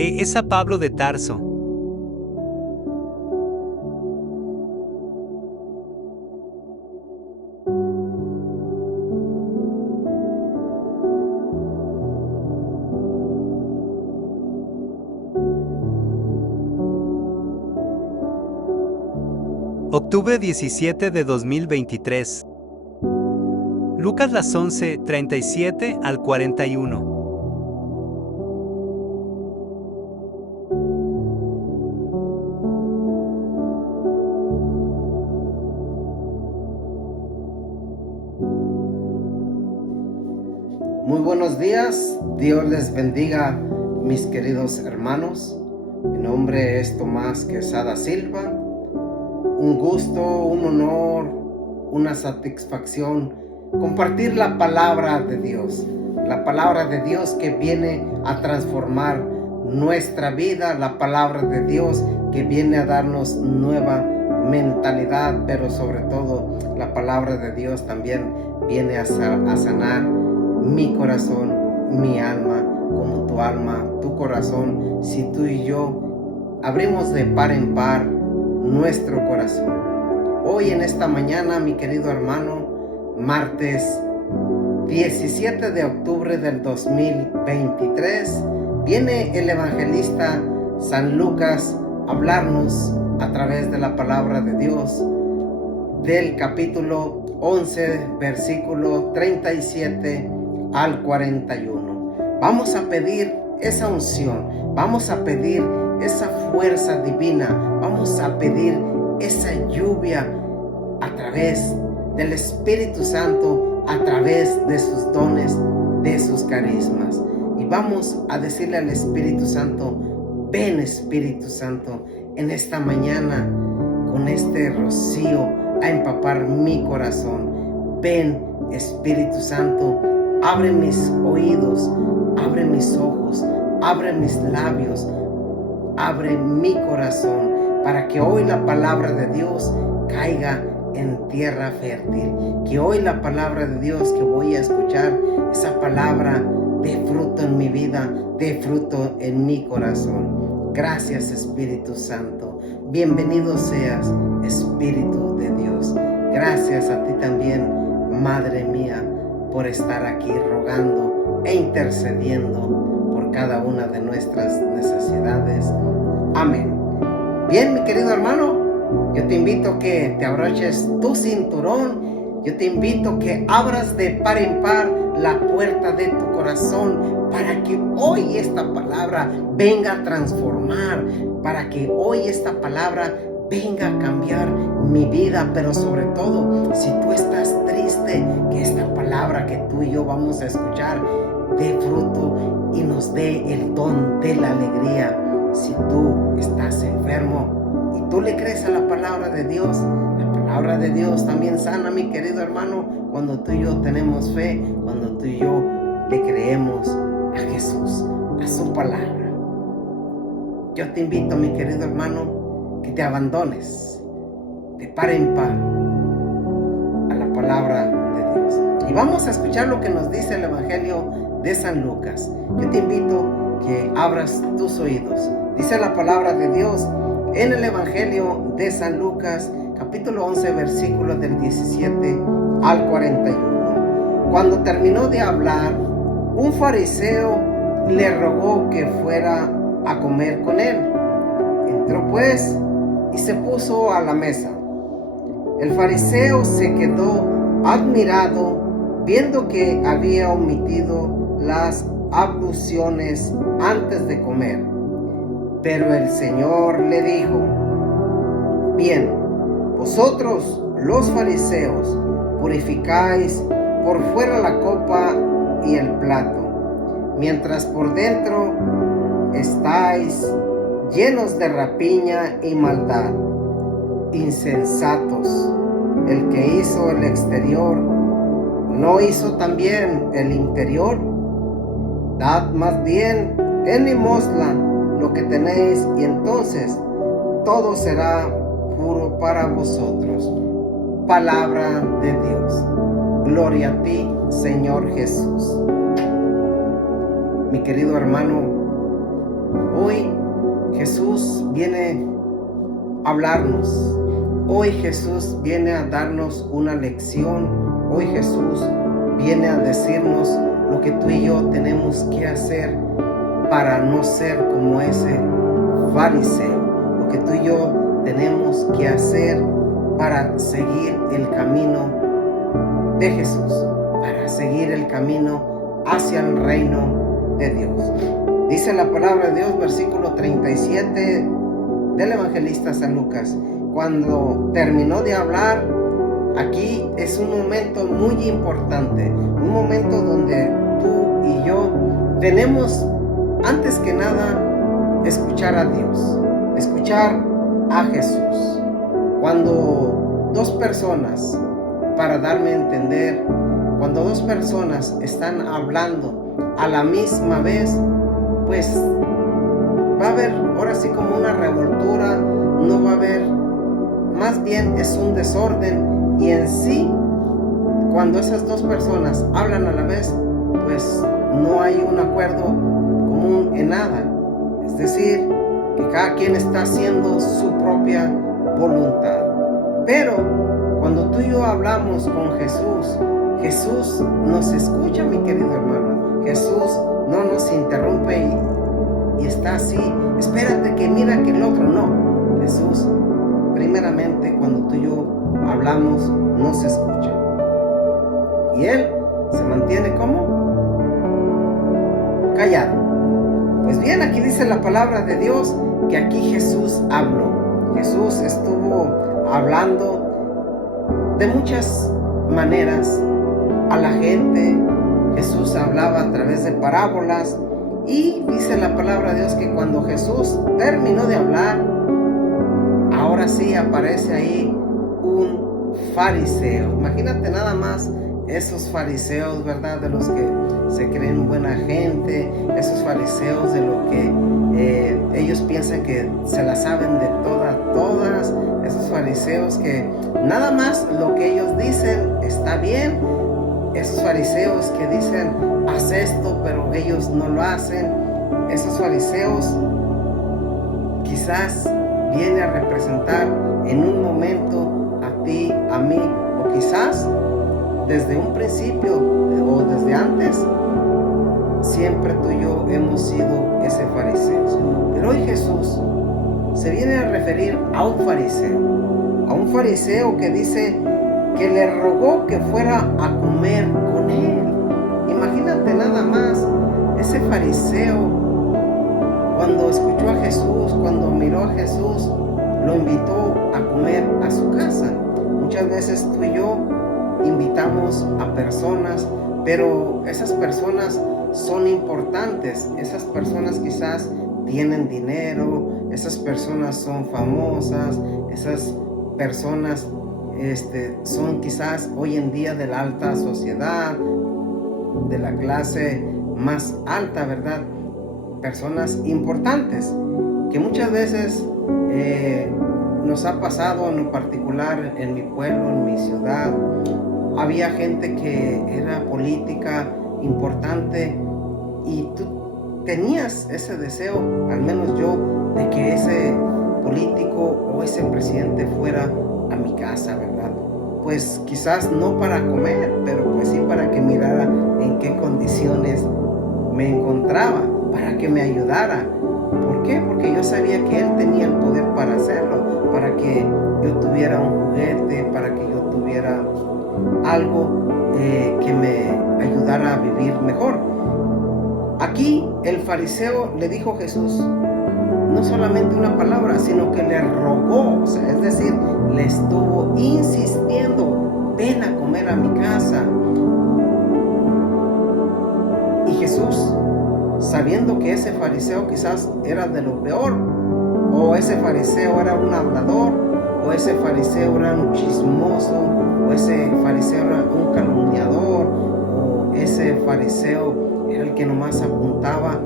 Es a Pablo de Tarso. Octubre 17 de 2023. Lucas las 11:37 al 41. Muy buenos días, Dios les bendiga, mis queridos hermanos. Mi nombre es Tomás Quesada Silva. Un gusto, un honor, una satisfacción compartir la palabra de Dios. La palabra de Dios que viene a transformar nuestra vida, la palabra de Dios que viene a darnos nueva mentalidad, pero sobre todo la palabra de Dios también viene a sanar mi corazón, mi alma, como tu alma, tu corazón, si tú y yo abrimos de par en par nuestro corazón. Hoy en esta mañana, mi querido hermano, martes 17 de octubre del 2023, viene el evangelista San Lucas a hablarnos a través de la palabra de Dios del capítulo 11, versículo 37 al 41. Vamos a pedir esa unción, vamos a pedir esa fuerza divina, vamos a pedir esa lluvia a través del Espíritu Santo, a través de sus dones, de sus carismas. Y vamos a decirle al Espíritu Santo: ven, Espíritu Santo, en esta mañana con este rocío a empapar mi corazón. Ven, Espíritu Santo, abre mis oídos, abre mis ojos, abre mis labios, abre mi corazón, para que hoy la palabra de Dios caiga en tierra fértil. Que hoy la palabra de Dios que voy a escuchar, esa palabra dé fruto en mi vida, dé fruto en mi corazón. Gracias, Espíritu Santo. Bienvenido seas, Espíritu de Dios. Gracias a ti también, Madre mía, por estar aquí rogando e intercediendo por cada una de nuestras necesidades. Amén. Bien, mi querido hermano, yo te invito a que te abroches tu cinturón. Yo te invito a que abras de par en par la puerta de tu corazón, para que hoy esta palabra venga a transformar, para que hoy esta palabra venga a cambiar mi vida. Pero sobre todo, si tú estás triste, que esta palabra que tú y yo vamos a escuchar dé fruto y nos dé el don de la alegría. Si tú estás enfermo y tú le crees a la palabra de Dios, la palabra de Dios también sana, mi querido hermano, cuando tú y yo tenemos fe, cuando tú y yo le creemos a Jesús, a su palabra. Yo te invito, mi querido hermano, que te abandones de par en par a la palabra de Dios. Y vamos a escuchar lo que nos dice el Evangelio de San Lucas. Yo te invito que abras tus oídos. Dice la palabra de Dios en el Evangelio de San Lucas, capítulo 11, versículos del 17 al 41. Cuando terminó de hablar, un fariseo le rogó que fuera a comer con él. Entró pues y se puso a la mesa. El fariseo se quedó admirado viendo que había omitido las abluciones antes de comer. Pero el Señor le dijo: bien, vosotros los fariseos purificáis por fuera la copa y el plato, mientras por dentro estáis llenos de rapiña y maldad. Insensatos, el que hizo el exterior, ¿no hizo también el interior? Dad más bien en limosna lo que tenéis, y entonces todo será puro para vosotros. Palabra de Dios. Gloria a ti, Señor Jesús. Mi querido hermano, Hoy Jesús viene a hablarnos. Hoy Jesús viene a darnos una lección. Hoy Jesús viene a decirnos lo que tú y yo tenemos que hacer para no ser como ese fariseo. Lo que tú y yo tenemos que hacer para seguir el camino de Jesús, para seguir el camino hacia el reino de Dios. Dice la palabra de Dios, versículo 37 del evangelista San Lucas. Cuando terminó de hablar, aquí es un momento muy importante, un momento donde tú y yo tenemos, antes que nada, escuchar a Dios, escuchar a Jesús. Cuando dos personas, para darme a entender, cuando dos personas están hablando a la misma vez, pues va a haber ahora sí como una revoltura, no va a haber, más bien es un desorden, y en sí, cuando esas dos personas hablan a la vez, pues no hay un acuerdo común en nada. Es decir, que cada quien está haciendo su propia voluntad. Pero cuando tú y yo hablamos con Jesús, Jesús nos escucha, mi querido hermano. Jesús no nos interrumpe y está así, espérate que mira que el otro no. Jesús, primeramente, cuando tú y yo hablamos, nos escucha. Y Él se mantiene como callado. Pues bien, aquí dice la palabra de Dios que aquí Jesús habló. Jesús estuvo hablando de muchas maneras a la gente. Jesús hablaba a través de parábolas, y dice la palabra de Dios que cuando Jesús terminó de hablar, ahora sí aparece ahí un fariseo. Imagínate nada más esos fariseos, ¿verdad? De los que se creen buena gente, esos fariseos de lo que ellos piensan que se la saben de todas, esos fariseos que nada más lo que ellos dicen está bien, esos fariseos que dicen haz esto, pero ellos no lo hacen. Esos fariseos quizás viene a representar en un momento a ti, a mí, o quizás desde un principio o desde antes, siempre tú y yo hemos sido ese fariseo. Pero hoy Jesús se viene a referir a un fariseo que dice que le rogó que fuera a comer con él. Imagínate nada más, ese fariseo, cuando escuchó a Jesús, cuando miró a Jesús, lo invitó a comer a su casa. Muchas veces tú y yo invitamos a personas, pero esas personas son importantes. Esas personas quizás tienen dinero, esas personas son famosas, esas personas son quizás hoy en día de la alta sociedad, de la clase más alta, ¿verdad? Personas importantes que muchas veces nos ha pasado, en lo particular en mi pueblo, en mi ciudad. Había gente que era política importante y tú tenías ese deseo, al menos yo, de que ese político o ese presidente fuera a mi casa, ¿verdad? Pues quizás no para comer, pero pues sí para que mirara en qué condiciones me encontraba, para que me ayudara. ¿Por qué? Porque yo sabía que él tenía el poder para hacerlo, para que yo tuviera un juguete, para que yo tuviera algo que me ayudara a vivir mejor. Aquí el fariseo le dijo a Jesús no solamente una palabra, sino que le rogó, o sea, es decir, le estuvo insistiendo, ven a comer a mi casa. Y Jesús, sabiendo que ese fariseo quizás era de lo peor, o ese fariseo era un hablador, o ese fariseo era un chismoso, o ese fariseo era un calumniador, o ese fariseo era el que nomás apuntaba,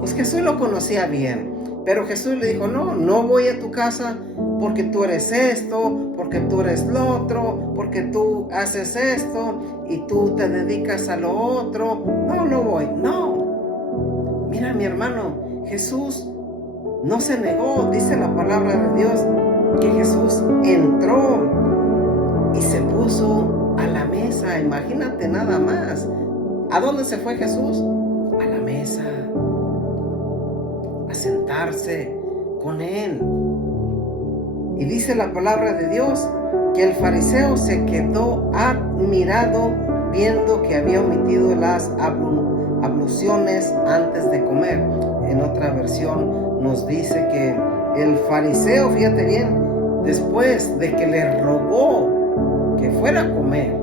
pues Jesús lo conocía bien. Pero Jesús le dijo, no voy a tu casa porque tú eres esto, porque tú eres lo otro, porque tú haces esto y tú te dedicas a lo otro. No voy, no. Mira, mi hermano, Jesús no se negó. Dice la palabra de Dios que Jesús entró y se puso a la mesa. Imagínate nada más. ¿A dónde se fue Jesús? A la mesa, a sentarse con él. Y dice la palabra de Dios que el fariseo se quedó admirado viendo que había omitido las abluciones antes de comer. En otra versión nos dice que el fariseo, fíjate bien, después de que le rogó que fuera a comer,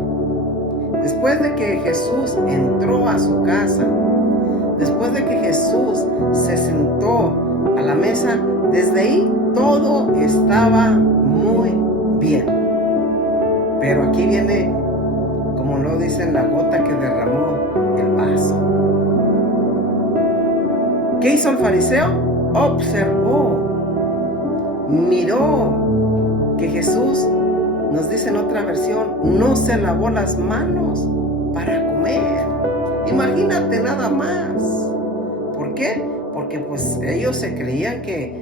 después de que Jesús entró a su casa, después de que Jesús se sentó a la mesa, desde ahí todo estaba muy bien. Pero aquí viene, como lo dice, la gota que derramó el vaso. ¿Qué hizo el fariseo? Observó, miró que Jesús, nos dice en otra versión, no se lavó las manos para comer. Imagínate nada más. ¿Por qué? Porque pues ellos se creían que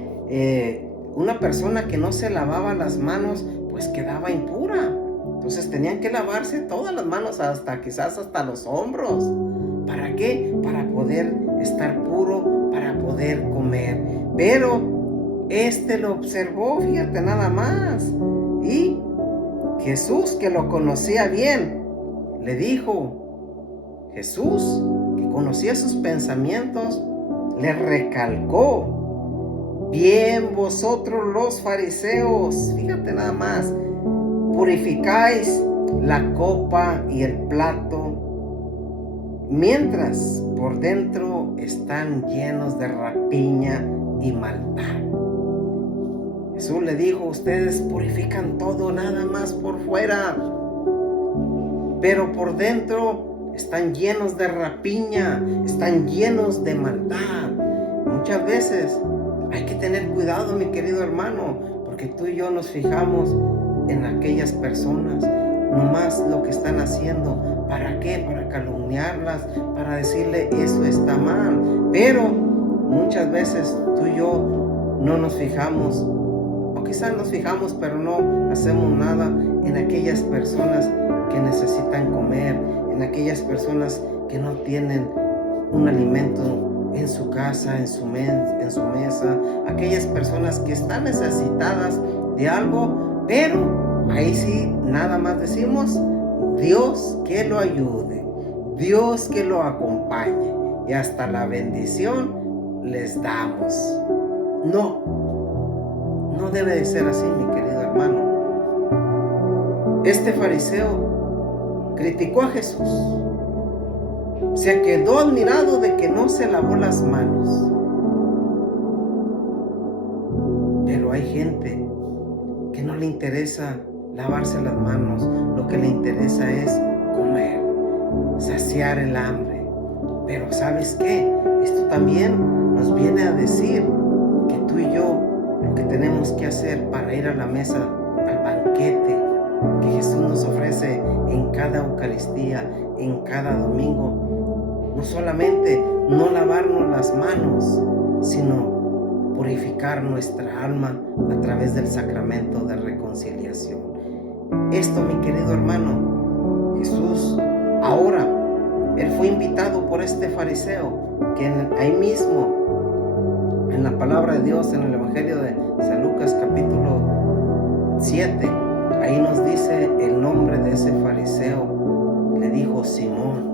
una persona que no se lavaba las manos pues quedaba impura. Entonces tenían que lavarse todas las manos, quizás hasta los hombros. ¿Para qué? Para poder estar puro, para poder comer. Pero lo observó, fíjate nada más. Y Jesús, que lo conocía bien, le dijo, Jesús, que conocía sus pensamientos, le recalcó, bien vosotros los fariseos, fíjate nada más, purificáis la copa y el plato, mientras por dentro están llenos de rapiña y maldad. Jesús le dijo, ustedes purifican todo nada más por fuera, pero por dentro están llenos de rapiña, están llenos de maldad. Muchas veces hay que tener cuidado, mi querido hermano, porque tú y yo nos fijamos en aquellas personas, nomás lo que están haciendo. ¿Para qué? Para calumniarlas, para decirle eso está mal. Pero muchas veces tú y yo no nos fijamos, o quizás nos fijamos, pero no hacemos nada en aquellas personas que necesitan comer, en aquellas personas que no tienen un alimento en su casa, en su mesa, aquellas personas que están necesitadas de algo, pero ahí sí nada más decimos, Dios que lo ayude, Dios que lo acompañe, y hasta la bendición les damos. No debe de ser así, mi querido hermano. Este fariseo criticó a Jesús, se quedó admirado de que no se lavó las manos. Pero hay gente que no le interesa lavarse las manos, lo que le interesa es comer, saciar el hambre. Pero ¿sabes qué? Esto también nos viene a decir que tú y yo lo que tenemos que hacer para ir a la mesa, al banquete que Jesús nos ofrece en cada Eucaristía, en cada domingo, no solamente no lavarnos las manos, sino purificar nuestra alma a través del sacramento de reconciliación. Esto, mi querido hermano, Jesús ahora, él fue invitado por este fariseo, que ahí mismo, en la palabra de Dios, en el Evangelio de San Lucas capítulo 7, ahí nos dice el nombre de ese fariseo. Le dijo Simón.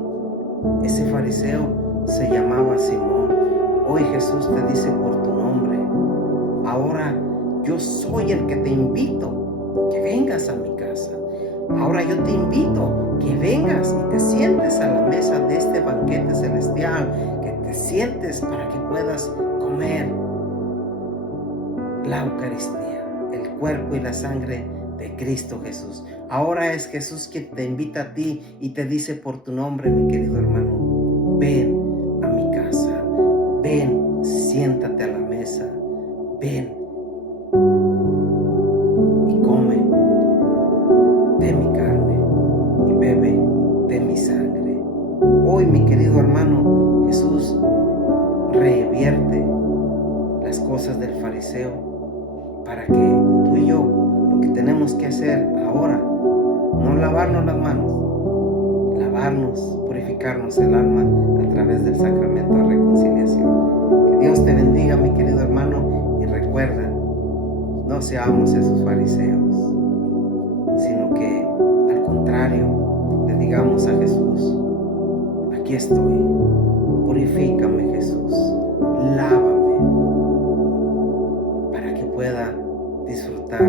Ese fariseo se llamaba Simón. Hoy Jesús te dice por tu nombre. Ahora yo soy el que te invito que vengas a mi casa. Ahora yo te invito que vengas y te sientes a la mesa de este banquete celestial, que te sientes para que puedas comer la Eucaristía, el cuerpo y la sangre de Cristo Jesús. Ahora es Jesús quien te invita a ti y te dice por tu nombre, mi querido hermano, ven a mi casa, ven, siéntate a la mesa, ven y come de mi carne y bebe de mi sangre. Hoy, mi querido hermano, Jesús revierte cosas del fariseo, para que tú y yo lo que tenemos que hacer ahora, no lavarnos las manos, lavarnos, purificarnos el alma a través del sacramento de reconciliación. Que Dios te bendiga, mi querido hermano, y recuerda, no seamos esos fariseos, sino que al contrario, le digamos a Jesús: aquí estoy, purifícame, Jesús, lávame, para que pueda disfrutar